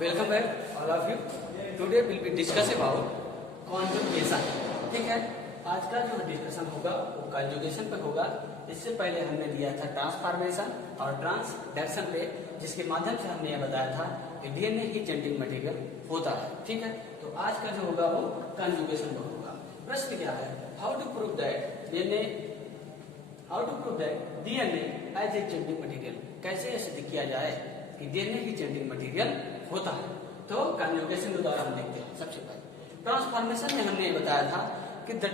Welcome back, all of you. Today we'll be discuss about conjugation. ठीक है, आज का जो डिस्कशन होगा वो कंजुगेशन पे होगा। इससे पहले हमने लिया था ट्रांसफॉर्मेशन और ट्रांसडक्शन पे, जिसके माध्यम से हमने यह बताया था कि डीएनए ही जेनेटिक मटेरियल होता है। ठीक है, तो आज का जो होगा वो कंजुगेशन पे होगा। प्रश्न क्या है? How to prove that DNA as a genetic material. कैसे यह सिद्ध किया जाए कि डीएनए ही जेनेटिक मटेरियल होता है? तो कंजुगेशन के द्वारा हम देखते हैं। सबसे पहले ट्रांसफॉर्मेशन में हमने ये बताया था कि the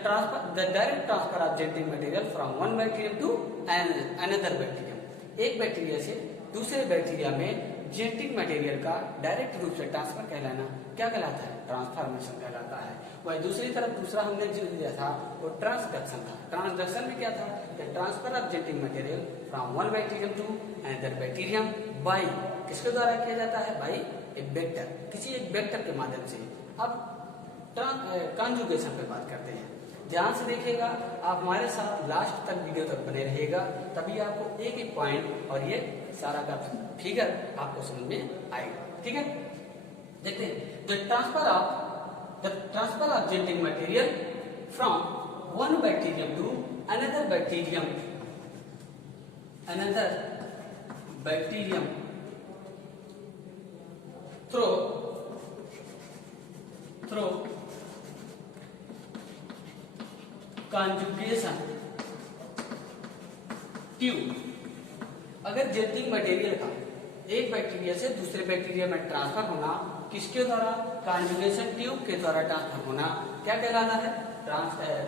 direct transfer of genetic material from one bacterium to another bacterium. एक बैक्टीरिया से दूसरे बैक्टीरिया में जेनेटिक मटेरियल का डायरेक्ट रूप से ट्रांसफर कहलाना क्या कहलाता है? ट्रांसफॉर्मेशन कहलाता है। वही दूसरी तरफ दूसरा हमने जो दिया था वो ट्रांसडक्शन था। ट्रांसडक्शन में क्या था? The transfer of genetic material from one bacterium to another bacterium by, किसके द्वारा किया जाता है? बाय ए वेक्टर, किसी एक वेक्टर के माध्यम से। अब कंजुगेशन पे बात करते हैं। ध्यान से देखिएगा, आप हमारे साथ लास्ट तक वीडियो तक बने रहिएगा, तभी आपको एक एक पॉइंट और ये सारा का फिगर आपको समझ में आएगा। ठीक है, देखते हैं। The transfer of genetic material from one bacterium to another bacterium through conjugation tube. अगर जेनेटिक मटेरियल का एक बैक्टीरिया से दूसरे बैक्टीरिया में ट्रांसफर होना किसके द्वारा? कंजुगेशन ट्यूब के द्वारा ट्रांसफर होना क्या कहलाता है?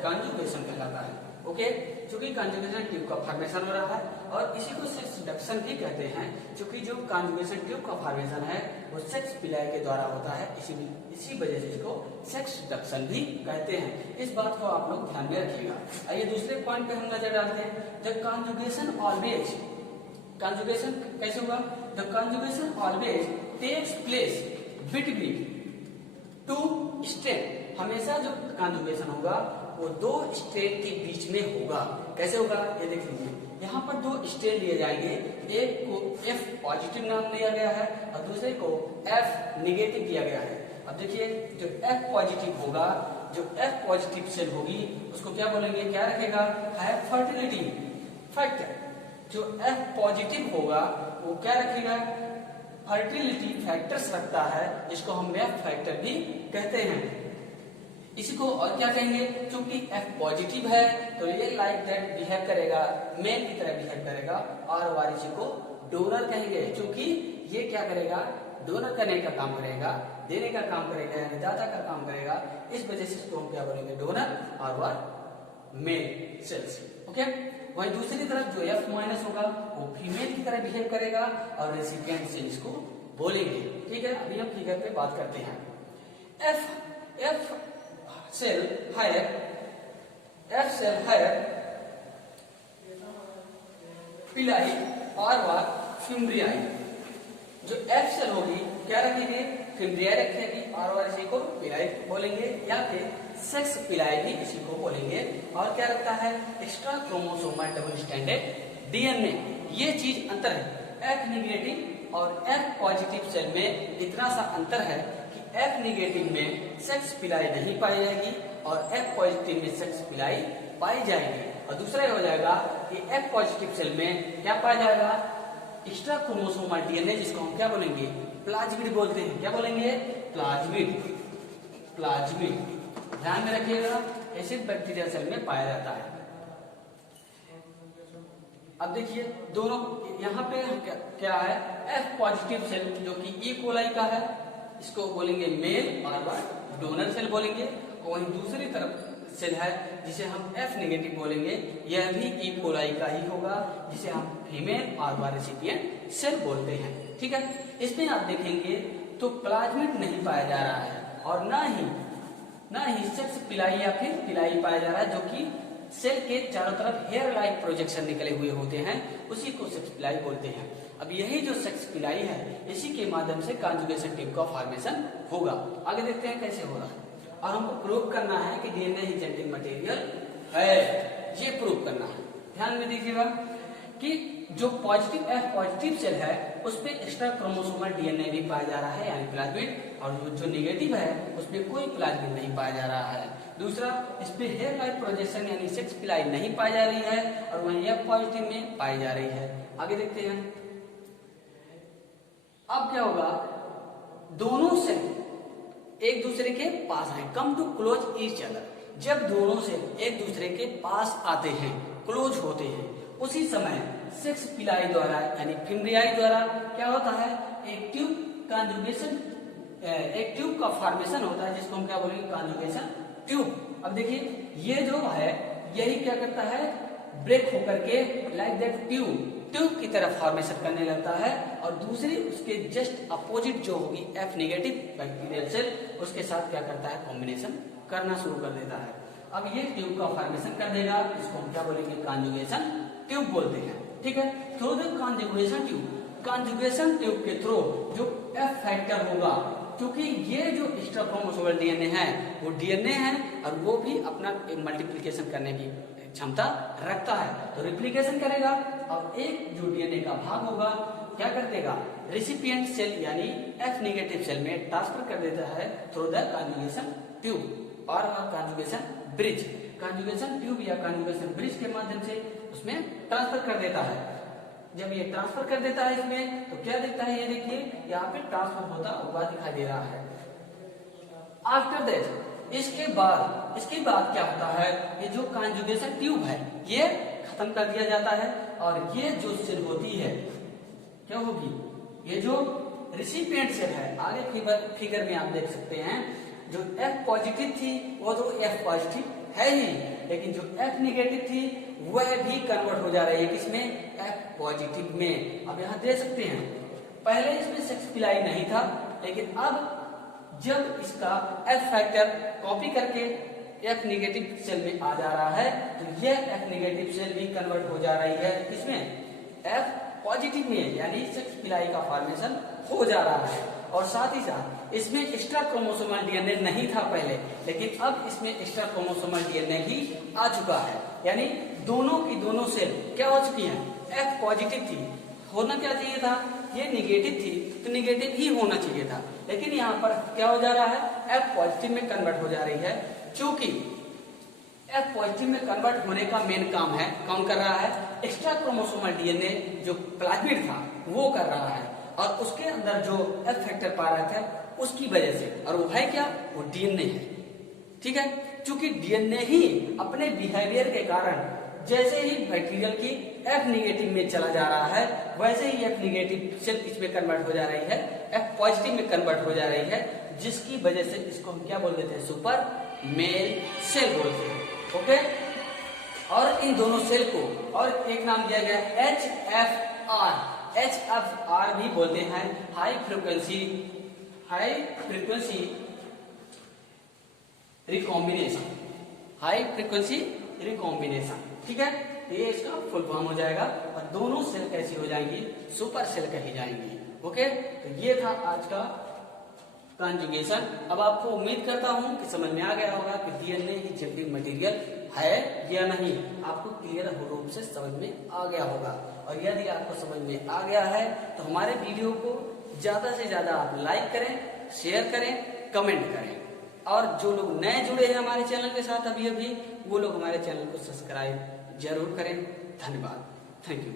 कंजुगेशन कहलाता है। ओके, क्योंकि कंजुगेशन ट्यूब का फॉर्मेशन हो रहा है और इसी को सेक्स डक्शन भी कहते हैं। क्योंकि जो कंजुगेशन ट्यूब का फॉर्मेशन है वो सेक्स पिलाई के द्वारा होता है, इसी वजह से इसको सेक्स डक्शन भी कहते हैं। इस बात को आप लोग ध्यान में रखिएगा। आइए दूसरे पॉइंट पे हम नजर डालते हैं। द कंजुगेशन ऑलवेज, कंजुगेशन कैसे हुआ? The conjugation always takes place between two strain. हमेशा जो कंजुगेशन होगा वो दो स्ट्रेन के बीच में होगा। कैसे होगा? ये देख लीजिए, यहाँ पर दो स्ट्रेन लिए जाएंगे। एक को F पॉजिटिव नाम दिया गया है और दूसरे को F निगेटिव दिया गया है। अब देखिए, जो F पॉजिटिव होगा, जो F पॉजिटिव सेल होगी उसको क्या बोलेंगे? क्या रखेगा? है फर्टिलिटी फैक्टर। जो F पॉजिटिव होगा वो क्या रखेगा? फर्टिलिटी फैक्टर्स रखता है, जिसको हम F फैक्टर भी कहते हैं। इसी को और क्या कहेंगे? क्योंकि F पॉजिटिव है तो ये लाइक दैट बिहेव करेगा, मेल की तरह बिहेव करेगा, और वारिसी को डोनर कहेंगे। क्योंकि ये क्या करेगा? डोनर करने का काम करेगा, देने का काम करेगा, यानी दाता का काम करेगा। इस वजह से इसको हम क्या बोलेंगे? डोनर और मेल सेल्स। ओके, वही दूसरी तरफ जो F माइनस होगा वो फीमेल की तरह बिहेव करेगा और रेसिपिएंट सेल इसको बोलेंगे। ठीक है, अभी हम फिगर पे बात करते हैं। F सेल हायर पिलाई और फिम्ब्रियाई। जो F सेल होगी क्या रखेंगे? फिम्ब्रियाई रखेगी और इसी को पिलाई बोलेंगे, या फिर सेक्स पिलाई भी इसी को बोलेंगे। और क्या रखता है? Extra chromosomal double standard DNA. ये चीज अंतर है F निगेटिव और F पॉजिटिव सेल में। इतना सा अंतर है कि F निगेटिव में सेक्स पिलाई नहीं पाई जाएगी और F पॉजिटिव में सेक्स पिलाई पाई जाएगी। और दूसरा ये हो जाएगा कि F पॉजिटिव सेल में क्या पाया जाएगा? एक्स्ट्रा क्रोमोसोमल डीएनए, जिसको हम क्या बोलेंगे? प्लाज्मिड बोलते हैं। क्या बोलेंगे? प्लाज्मिड। ध्यान में रखिएगा, एसिड बैक्टीरिया सेल में पाया जाता है। अब देखिए दोनों, यहाँ पे क्या है? F पॉजिटिव सेल जो कि ई कोलाई का है, इसको बोलेंगे मेल और डोनर सेल बोलेंगे। और वहीं दूसरी तरफ सेल है जिसे हम F नेगेटिव बोलेंगे, यह भी ई कोलाई का ही होगा, जिसे हम फीमेल और रेसिपिएंट सेल बोलते हैं। ठीक है, इसमें आप देखेंगे तो प्लाज्मिड नहीं पाया जा रहा है और ना ही सेक्स पिलाई या फिर पिलाई पाया जा रहा है, जो कि सेल के चारों तरफ हेयर लाइक प्रोजेक्शन निकले हुए होते हैं, उसी को सेक्स पिलाई बोलते हैं। अब यही जो सेक्स पिलाई है, इसी के माध्यम से कंजुगेशन ट्यूब का फॉर्मेशन होगा। आगे देखते हैं कैसे हो रहा है। और हमको प्रूव करना है कि डीएनए ही जेनेटिक मटेरियल है, ये प्रूव करना है। ध्यान में दीजिएगा कि जो पॉजिटिव F पॉजिटिव सेल है उस पे एक्स्ट्रा क्रोमोसोमल डीएनए भी पाया जा रहा है यानी प्लाज्मिड, और जो नेगेटिव है उसमें कोई प्लाज्मिड नहीं पाया जा रहा है। दूसरा, इस पे हेयर लाइक प्रोजेक्शन यानी सेक्स पिलाई नहीं पाई जा रही है और वहीं F पॉजिटिव में पाई जा रही है। आगे देखते हैं। अब क्या होगा, दोनों सेल एक दूसरे के पास आए, come to close each other. जब दोनों सेल एक दूसरे के पास आते हैं, क्लोज होते हैं, उसी समय सेक्स पिलाई द्वारा यानी फिम्ब्रियाई द्वारा क्या होता है, एक ट्यूब कॉन्जुगेशन, एक ट्यूब का फॉर्मेशन होता है जिसको हम क्या बोलेंगे, कॉन्जुगेशन ट्यूब। अब देखिए ये जो है यही क्या करता है, ब्रेक होकर के लाइक दैट ट्यूब की तरफ फॉर्मेशन करने लगता है, और दूसरी उसके जस्ट अपोजिट जो होगी F नेगेटिव बैक्टीरियल सेल उसके साथ क्या करता है, कॉम्बिनेशन करना शुरू कर देता है। अब ये ट्यूब का फॉर्मेशन कर देगा, इसको हम क्या बोलेंगे, कॉन्जुगेशन ट्यूब बोलते हैं। ठीक है, through the conjugation tube, conjugation tube के थ्रू जो F फैक्टर होगा, क्योंकि ये जो एक्स्ट्रा क्रोमोसोमल डीएनए है वो डीएनए है और वो भी अपना मल्टीप्लिकेशन करने की क्षमता रखता है, तो रिप्लिकेशन करेगा। अब एक जो डीएनए का भाग होगा क्या कर देगा, रेसिपिएंट सेल यानी F नेगेटिव सेल में ट्रांसफर कर देता है थ्रू द कॉन्जुगेशन ट्यूब और कॉन्जुगेशन ब्रिज, कॉन्जुगेशन ट्यूब या कॉन्जुगेशन ब्रिज के माध्यम से उसमें ट्रांसफर कर देता है। जब ये ट्रांसफर कर देता है इसमें, तो क्या दिखता है, ये देखिए यहाँ पे ट्रांसफर होता हुआ दिखाई दे रहा है। आफ्टर दैट, इसके बाद क्या होता है, ये जो कॉन्जुगेशन ट्यूब है ये खत्म कर दिया जाता है, और ये जो सेल होती है क्या होगी, ये जो रिसिपिएंट सेल है, आगे फिगर में आप देख सकते हैं, जो F पॉजिटिव थी वो तो F पॉजिटिव है ही, लेकिन जो F नेगेटिव थी वह भी कन्वर्ट हो जा रही है किसमें, F पॉजिटिव में। अब यहाँ देख सकते हैं, पहले इसमें सेक्स पिलाई नहीं था, लेकिन अब जब इसका F फैक्टर कॉपी करके F नेगेटिव सेल में आ जा रहा है, तो यह F नेगेटिव सेल भी कन्वर्ट हो जा रही है इसमें F पॉजिटिव में, यानी सेक्स पिलाई का फॉर्मेशन हो जा रहा है। और साथ ही साथ इसमें एक्स्ट्रा क्रोमोसोमल डीएनए नहीं था पहले, लेकिन अब इसमें एक्स्ट्रा क्रोमोसोमल डीएनए भी आ चुका है, यानी दोनों की दोनों सेल क्या हो चुकी हैं, F पॉजिटिव थी, होना क्या चाहिए था, ये निगेटिव थी तो निगेटिव ही होना चाहिए था, लेकिन यहाँ पर क्या हो जा रहा है, F पॉजिटिव में कन्वर्ट हो जा रही है। क्योंकि F पॉजिटिव में कन्वर्ट होने का मेन काम है, कौन कर रहा है, एक्स्ट्रा क्रोमोसोमल डीएनए जो प्लाज्मिड था वो कर रहा है, और उसके अंदर जो F फैक्टर पा रहा था उसकी वजह से, और वो है क्या, वो डीएनए है। ठीक है, क्योंकि डीएनए ही अपने बिहेवियर के कारण जैसे ही बैक्टीरियल की F नेगेटिव में चला जा रहा है, वैसे ही F नेगेटिव सेल इसमें कन्वर्ट हो जा रही है, F पॉजिटिव में कन्वर्ट हो जा रही है, जिसकी वजह से इसको हम क्या बोल देते हैं, सुपर मेल सेल बोलते हैं। ओके, और इन दोनों सेल को और एक नाम दिया गया HFR, HFR भी बोलते हैं, high frequency recombination, high frequency recombination. ठीक है, ये इसका फुल फॉर्म हो जाएगा, और दोनों सेल कैसी हो जाएंगी, सुपर सेल कही जाएंगी। ओके, तो ये था आज का कॉन्जुगेशन। अब आपको उम्मीद करता हूं कि समझ में आ गया होगा कि डीएनए ही जेनेटिक मटेरियल है या नहीं, आपको क्लियर रूप से समझ में आ गया होगा। और यदि आपको समझ में आ गया है तो हमारे वीडियो को ज्यादा से ज्यादा आप लाइक करें, शेयर करें, कमेंट करें, और जो लोग नए जुड़े हैं हमारे चैनल के साथ अभी वो लोग हमारे चैनल को सब्सक्राइब जरूर करें। धन्यवाद, थैंक यू।